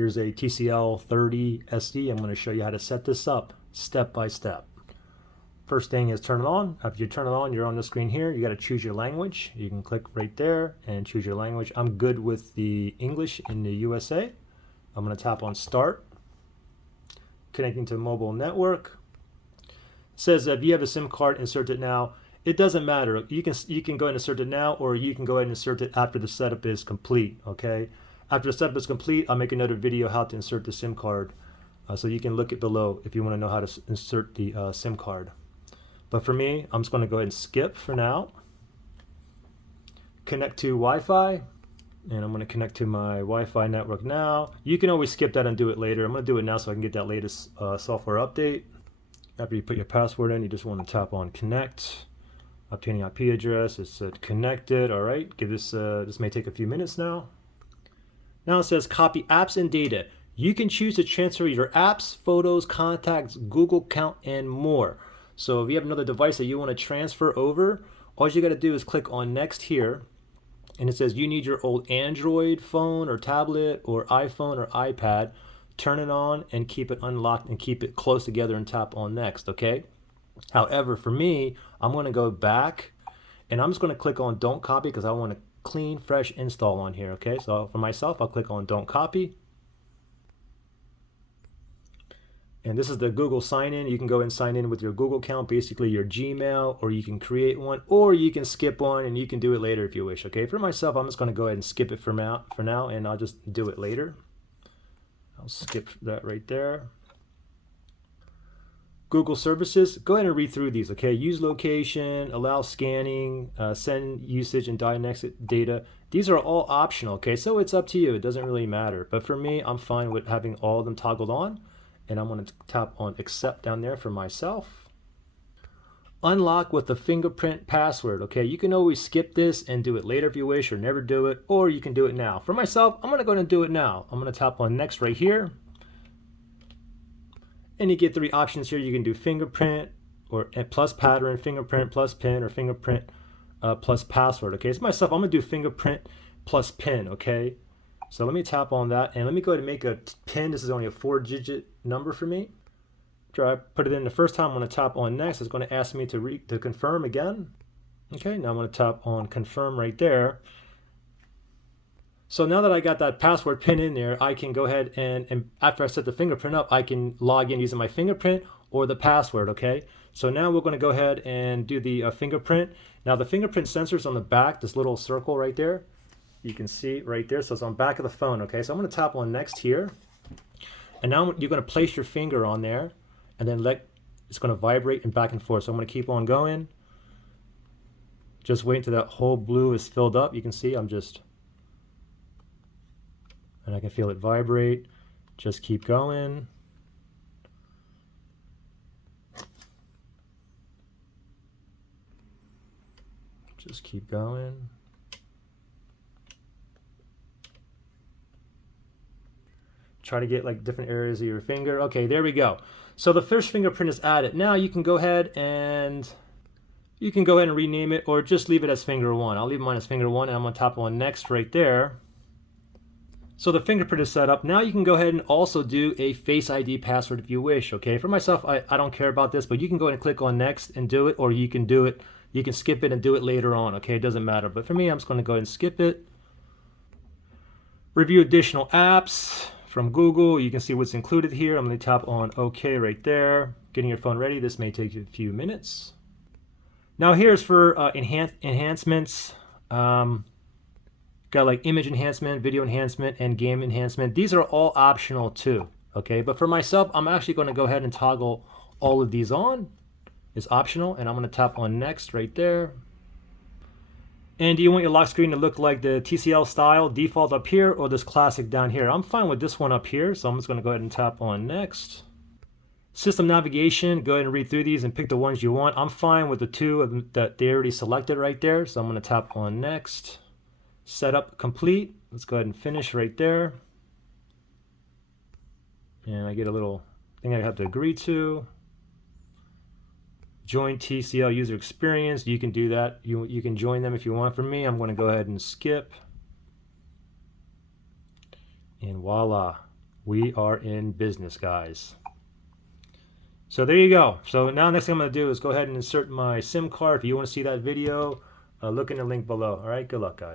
Here's a TCL 30 SD. I'm going to show you how to set this up step by step. First thing is turn it on. After you turn it on, you're on the screen here. You got to choose your language. You can click right there and choose your language. I'm good with the English in the USA. I'm going to tap on start. Connecting to mobile network. It says if you have a SIM card, insert it now. It doesn't matter. You can go ahead and insert it now, or you can go ahead and insert it after the setup is complete. Okay. After the setup is complete, I'll make another video how to insert the SIM card. So you can look it below if you want to know how to insert the SIM card. But for me, I'm just going to go ahead and skip for now. Connect to Wi-Fi. And I'm going to connect to my Wi-Fi network now. You can always skip that and do it later. I'm going to do it now so I can get that latest software update. After you put your password in, you just want to tap on connect. Obtaining IP address. It said connected. All right. Give this. This may take a few minutes now. Now it says copy apps and data. You can choose to transfer your apps, photos, contacts, Google account, and more. So if you have another device that you want to transfer over, all you got to do is click on next here. And it says you need your old Android phone or tablet or iPhone or iPad. Turn it on and keep it unlocked and keep it close together and tap on next, okay? However, for me, I'm going to go back and I'm just going to click on don't copy because I want a clean, fresh install on here, okay? So for myself, I'll click on don't copy. And this is the Google sign in. You can go and sign in with your Google account, basically your Gmail, or you can create one, or you can skip one and you can do it later if you wish. Okay, for myself, I'm just going to go ahead and skip it for now, and I'll just do it later. I'll skip that right there. Google services, go ahead and read through these. Okay, use location, allow scanning, send usage and Dynex data. These are all optional. Okay, so it's up to you. It doesn't really matter. But for me, I'm fine with having all of them toggled on. And I'm going to tap on accept down there for myself. Unlock with the fingerprint password. Okay, you can always skip this and do it later if you wish, or never do it, or you can do it now. For myself, I'm going to go ahead and do it now. I'm going to tap on next right here. And you get three options here. You can do fingerprint or plus pattern, fingerprint plus pin, or fingerprint plus password. Okay, so myself, I'm going to do fingerprint plus pin. Okay. So let me tap on that and let me go ahead and make a pin. This is only a 4-digit number for me. After I put it in the first time, I'm going to tap on next. It's going to ask me to confirm again. Okay, now I'm going to tap on confirm right there. So now that I got that password pin in there, I can go ahead and after I set the fingerprint up, I can log in using my fingerprint or the password, okay? So now we're going to go ahead and do the fingerprint. Now the fingerprint sensor is on the back, this little circle right there. You can see right there, so it's on the back of the phone, okay? So I'm going to tap on next here. And now you're going to place your finger on there and then it's going to vibrate and back and forth. So I'm going to keep on going. Just wait until that whole blue is filled up. You can see and I can feel it vibrate. Just keep going. Just keep going. Try to get like different areas of your finger. Okay, there we go. So the first fingerprint is added. Now you can go ahead and rename it or just leave it as finger one. I'll leave mine as finger one and I'm on top of next right there. So the fingerprint is set up. Now you can go ahead and also do a Face ID password if you wish. Okay, for myself, I don't care about this, but you can go ahead and click on next and do it, or you can do it. You can skip it and do it later on. Okay, it doesn't matter. But for me, I'm just going to go ahead and skip it. Review additional apps from Google. You can see what's included here. I'm going to tap on OK right there. Getting your phone ready. This may take a few minutes. Now here's for enhancements. Got like image enhancement, video enhancement, and game enhancement. These are all optional too. Okay, but for myself, I'm actually going to go ahead and toggle all of these on. It's optional, and I'm going to tap on next right there. And do you want your lock screen to look like the TCL style default up here or this classic down here? I'm fine with this one up here, so I'm just going to go ahead and tap on next. System navigation, go ahead and read through these and pick the ones you want. I'm fine with the two that they already selected right there, so I'm going to tap on next. Setup complete. Let's go ahead and finish right there. And I get a little thing I have to agree to. Join TCL user experience. You can do that. You can join them if you want. For me, I'm going to go ahead and skip. And voila. We are in business, guys. So there you go. So now next thing I'm going to do is go ahead and insert my SIM card. If you want to see that video, look in the link below. All right, good luck, guys.